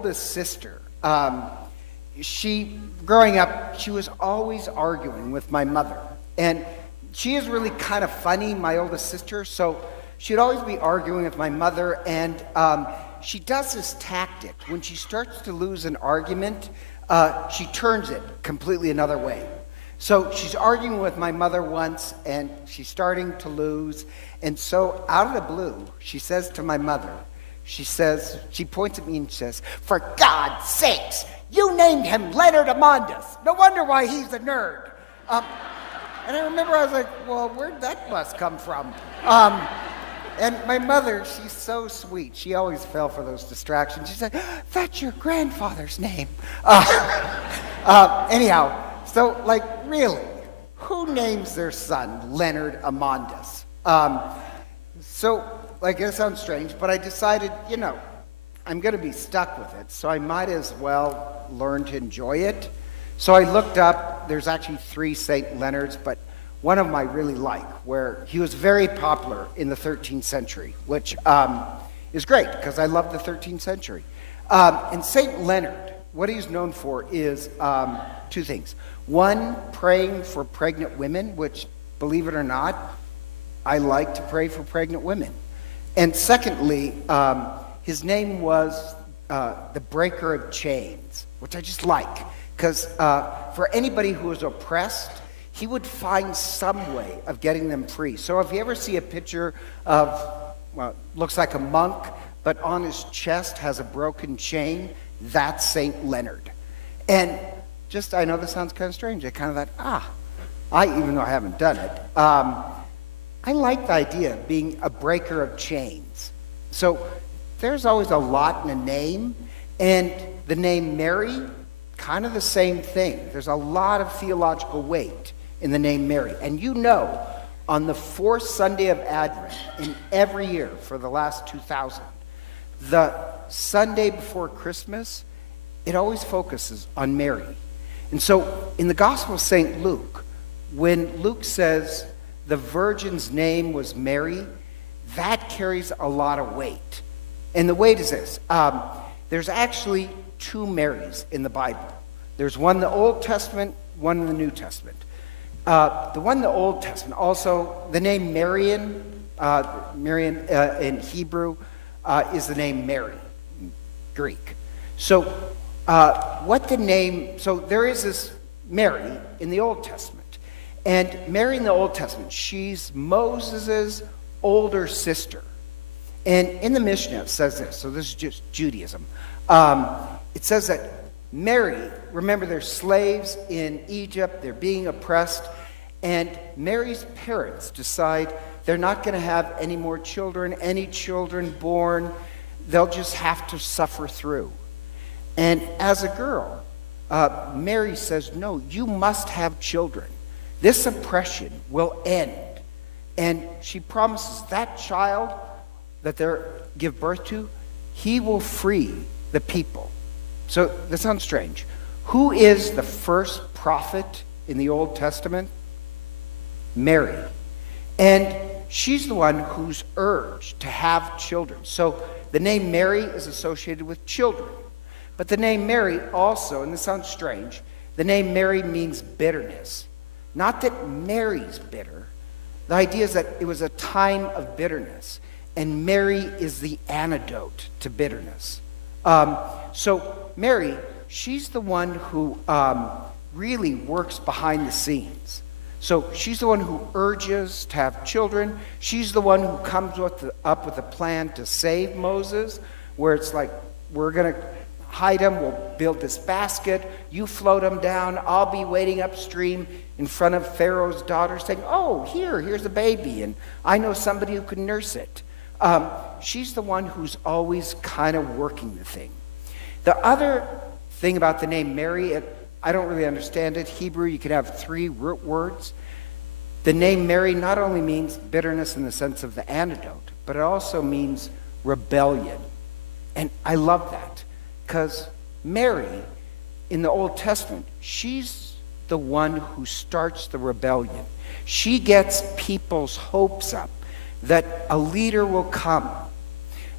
oldest sister, growing up, she was always arguing with my mother. And she is really kind of funny, my oldest sister, so she'd always be arguing with my mother, and she does this tactic. When she starts to lose an argument, she turns it completely another way. So she's arguing with my mother once, and she's starting to lose, and so out of the blue, she says to my mother, she points at me and says, "For God's sakes, you named him Leonard Amandus. No wonder why he's a nerd." And I remember I was like, well, where'd that bus come from? And my mother, she's so sweet. She always fell for those distractions. She said, "That's your grandfather's name." Anyhow, so really, who names their son Leonard Amandus? It sounds strange, but I decided, I'm going to be stuck with it, so I might as well learn to enjoy it. So I looked up, there's actually 3 St. Leonards, but one of them I really like, where he was very popular in the 13th century, which is great, because I love the 13th century. And St. Leonard, what he's known for is 2 things. One, praying for pregnant women, which, believe it or not, I like to pray for pregnant women. And secondly, his name was the breaker of chains, which I just like, because for anybody who was oppressed, he would find some way of getting them free. So if you ever see a picture of, looks like a monk, but on his chest has a broken chain, that's St. Leonard. And I know this sounds kind of strange, I kind of thought, even though I haven't done it, I like the idea of being a breaker of chains. So there's always a lot in a name, and the name Mary, kind of the same thing. There's a lot of theological weight in the name Mary. And on the 4th Sunday of Advent, in every year for the last 2,000, the Sunday before Christmas, it always focuses on Mary. And so in the Gospel of St. Luke, when Luke says the virgin's name was Mary, that carries a lot of weight. And the weight is this. There's actually 2 Marys in the Bible. There's one in the Old Testament, one in the New Testament. The one in the Old Testament, also, the name Marian in Hebrew is the name Mary, in Greek. So there is this Mary in the Old Testament. And Mary in the Old Testament, she's Moses' older sister. And in the Mishnah it says this, so this is just Judaism. It says that Mary, remember they're slaves in Egypt, they're being oppressed, and Mary's parents decide they're not going to have any more children, any children born, they'll just have to suffer through. And as a girl, Mary says, no, you must have children. This oppression will end. And she promises that child that they give birth to, he will free the people. So that sounds strange. Who is the first prophet in the Old Testament? Mary. And she's the one who's urged to have children. So the name Mary is associated with children. But the name Mary also, and this sounds strange, the name Mary means bitterness. Not that Mary's bitter. The idea is that it was a time of bitterness. And Mary is the antidote to bitterness. So Mary, she's the one who really works behind the scenes. So she's the one who urges to have children. She's the one who comes up with a plan to save Moses, where it's like, we're going to hide him, we'll build this basket, you float him down, I'll be waiting upstream in front of Pharaoh's daughter saying, oh, here's a baby, and I know somebody who can nurse it. She's the one who's always kind of working the thing. The other thing about the name Mary, I don't really understand it. Hebrew, you could have 3 root words. The name Mary not only means bitterness in the sense of the antidote, but it also means rebellion. And I love that, because Mary, in the Old Testament, she's the one who starts the rebellion. She gets people's hopes up that a leader will come,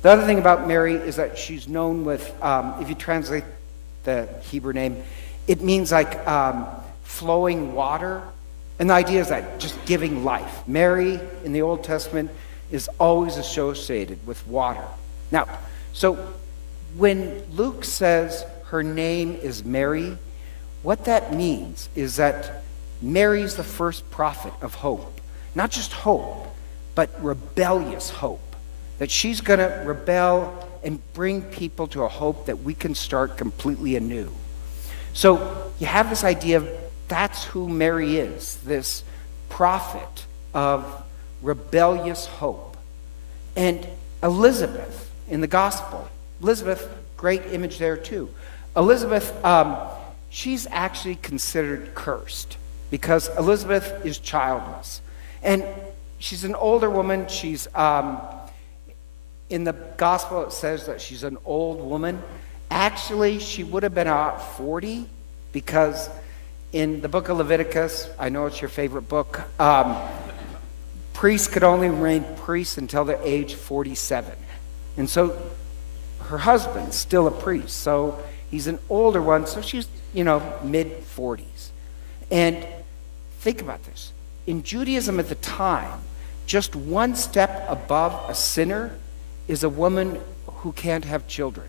The other thing about Mary is that she's known with, if you translate the Hebrew name, it means like flowing water. And the idea is that just giving life. Mary in the Old Testament is always associated with water. Now, so when Luke says her name is Mary, what that means is that Mary's the first prophet of hope. Not just hope, but rebellious hope. That she's going to rebel and bring people to a hope that we can start completely anew. So you have this idea of that's who Mary is, this prophet of rebellious hope. And Elizabeth in the gospel, Elizabeth, great image there too. Elizabeth, she's actually considered cursed because Elizabeth is childless. And she's an older woman. She's, in the gospel it says that she's an old woman. Actually, she would have been about 40 because in the book of Leviticus, I know it's your favorite book, priests could only remain priests until their age 47. And so her husband's still a priest. So he's an older one. So she's, mid-40s. And think about this. In Judaism at the time, just one step above a sinner is a woman who can't have children.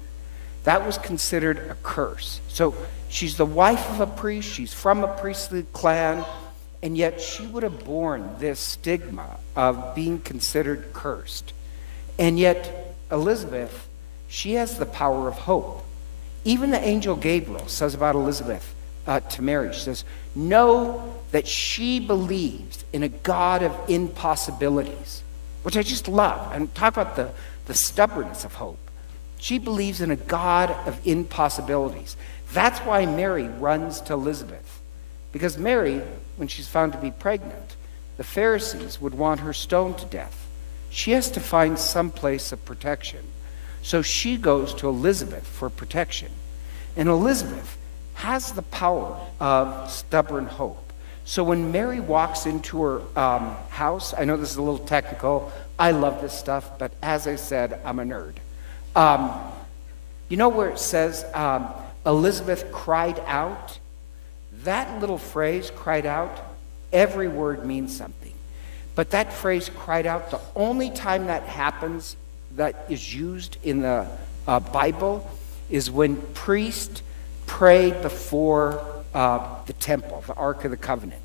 That was considered a curse. So she's the wife of a priest. She's from a priestly clan. And yet she would have borne this stigma of being considered cursed. And yet Elizabeth, she has the power of hope. Even the angel Gabriel says about Elizabeth to Mary, she says, know that she believes in a God of impossibilities, which I just love. And talk about the stubbornness of hope. She believes in a God of impossibilities. That's why Mary runs to Elizabeth. Because Mary, when she's found to be pregnant, the Pharisees would want her stoned to death. She has to find some place of protection. So she goes to Elizabeth for protection. And Elizabeth has the power of stubborn hope. So when Mary walks into her house, I know this is a little technical. I love this stuff, but as I said, I'm a nerd. You know where it says Elizabeth cried out? That little phrase, cried out, every word means something. But that phrase, cried out, the only time that happens, that is used in the Bible, is when priests prayed before the temple, the Ark of the Covenant.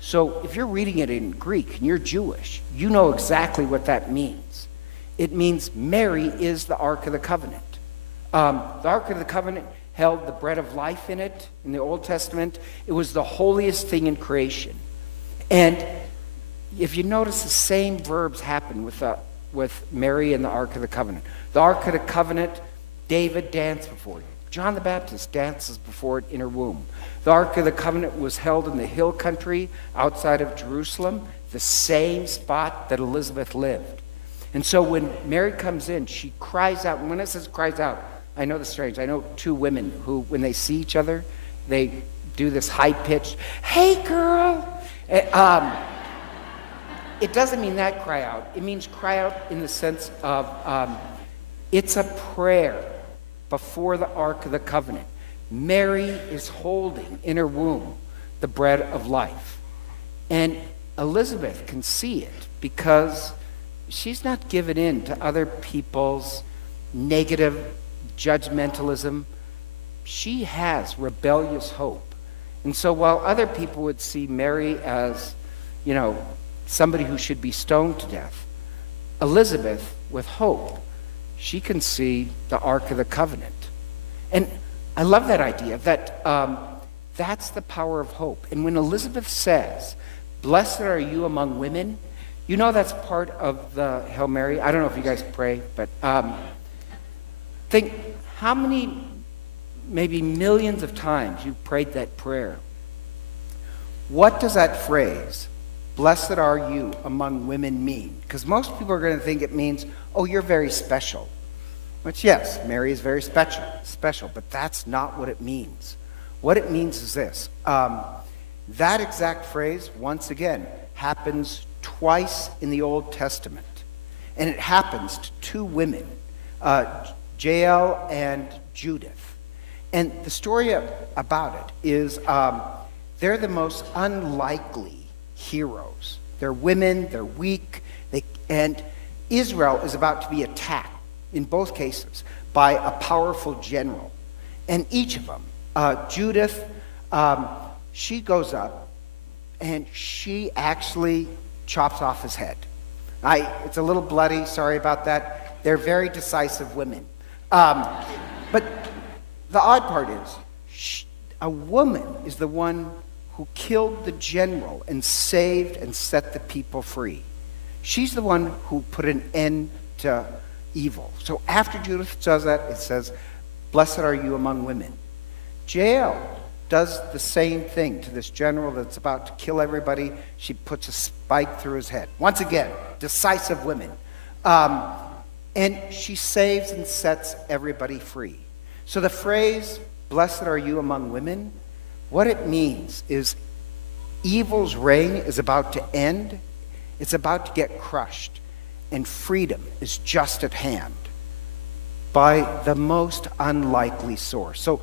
So if you're reading it in Greek and you're Jewish, you know exactly what that means. It means Mary is the Ark of the Covenant. The Ark of the Covenant held the bread of life in it in the Old Testament. It was the holiest thing in creation. And if you notice, the same verbs happen with Mary and the Ark of the Covenant. The Ark of the Covenant, David danced before it. John the Baptist dances before it in her womb. The Ark of the Covenant was held in the hill country outside of Jerusalem, the same spot that Elizabeth lived. And so when Mary comes in, she cries out. And when it says cries out, I know this is strange. I know two women who, when they see each other, they do this high-pitched, hey, girl. It doesn't mean that cry out. It means cry out in the sense of it's a prayer before the Ark of the Covenant. Mary is holding in her womb the bread of life. And Elizabeth can see it because she's not given in to other people's negative judgmentalism. She has rebellious hope. And so while other people would see Mary as, somebody who should be stoned to death, Elizabeth, with hope, she can see the Ark of the Covenant. And I love that idea, that that's the power of hope. And when Elizabeth says, blessed are you among women, that's part of the Hail Mary. I don't know if you guys pray, but think how many, maybe millions of times you prayed that prayer. What does that phrase, blessed are you among women, mean? Because most people are going to think it means, oh, you're very special. Which, yes, Mary is very special, but that's not what it means. What it means is this. That exact phrase, once again, happens twice in the Old Testament. And it happens to two women uh, Jael and Judith. And the story about it is they're the most unlikely heroes. They're women, they're weak, and Israel is about to be attacked, in both cases, by a powerful general. And each of them, Judith, she goes up and she actually chops off his head. It's a little bloody, sorry about that. They're very decisive women. But the odd part is, a woman is the one who killed the general and saved and set the people free. She's the one who put an end to evil. So after Judith does that, it says, "Blessed are you among women." Jael does the same thing to this general that's about to kill everybody. She puts a spike through his head. Once again, decisive women. And she saves and sets everybody free. So the phrase, "Blessed are you among women," what it means is evil's reign is about to end. It's about to get crushed. And freedom is just at hand by the most unlikely source. So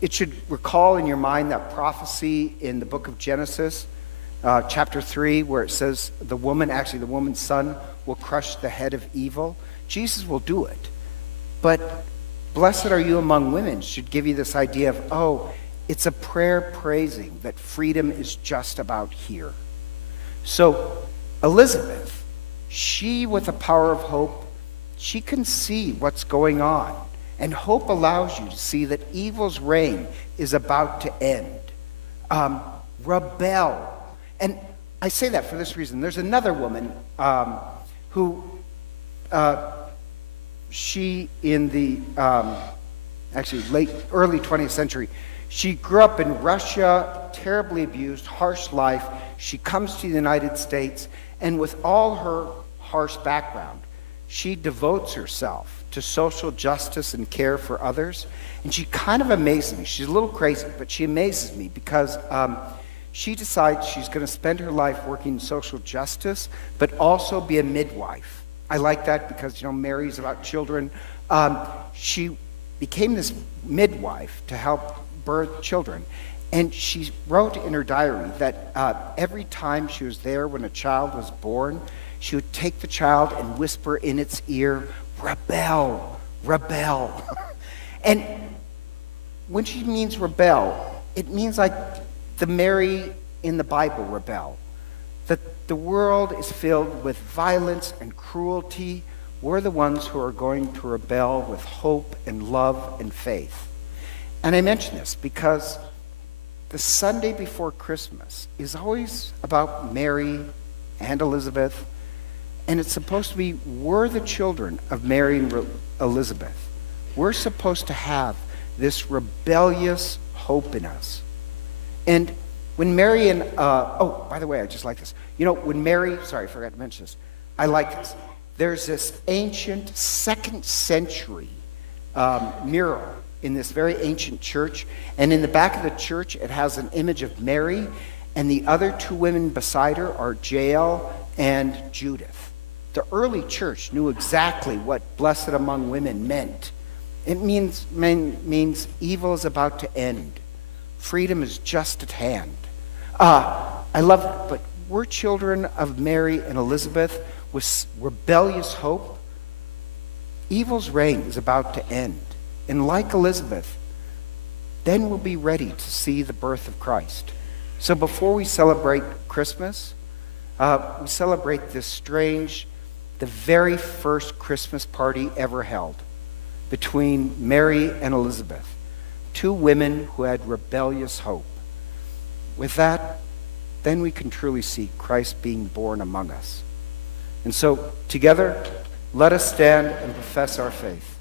it should recall in your mind that prophecy in the book of Genesis, chapter 3, where it says the woman's son will crush the head of evil. Jesus will do it. But "blessed are you among women" should give you this idea of, it's a prayer praising that freedom is just about here. So Elizabeth, she with the power of hope, she can see what's going on. And hope allows you to see that evil's reign is about to end. Rebel. And I say that for this reason. There's another woman who, she in the early 20th century, she grew up in Russia, terribly abused, harsh life. She comes to the United States, and with all her harsh background, she devotes herself to social justice and care for others. And she kind of amazes me. She's a little crazy, but she amazes me because she decides she's going to spend her life working in social justice, but also be a midwife. I like that because, Mary's about children. She became this midwife to help birth children. And she wrote in her diary that every time she was there when a child was born, she would take the child and whisper in its ear, "Rebel, rebel." And when she means rebel, it means like the Mary in the Bible rebel. That the world is filled with violence and cruelty. We're the ones who are going to rebel with hope and love and faith. And I mention this because the Sunday before Christmas is always about Mary and Elizabeth. And it's supposed to be, we're the children of Mary and Elizabeth. We're supposed to have this rebellious hope in us. And when Mary and, by the way, I just like this. When Mary, sorry, I forgot to mention this. I like this. There's this ancient 2nd century mural in this very ancient church. And in the back of the church, it has an image of Mary. And the other two women beside her are Jael and Judith. The early church knew exactly what blessed among women meant. It means evil is about to end. Freedom is just at hand. I love it, but we're children of Mary and Elizabeth with rebellious hope. Evil's reign is about to end. And like Elizabeth, then we'll be ready to see the birth of Christ. So before we celebrate Christmas, we celebrate the very first Christmas party ever held between Mary and Elizabeth, two women who had rebellious hope. With that, then we can truly see Christ being born among us. And so, together, let us stand and profess our faith.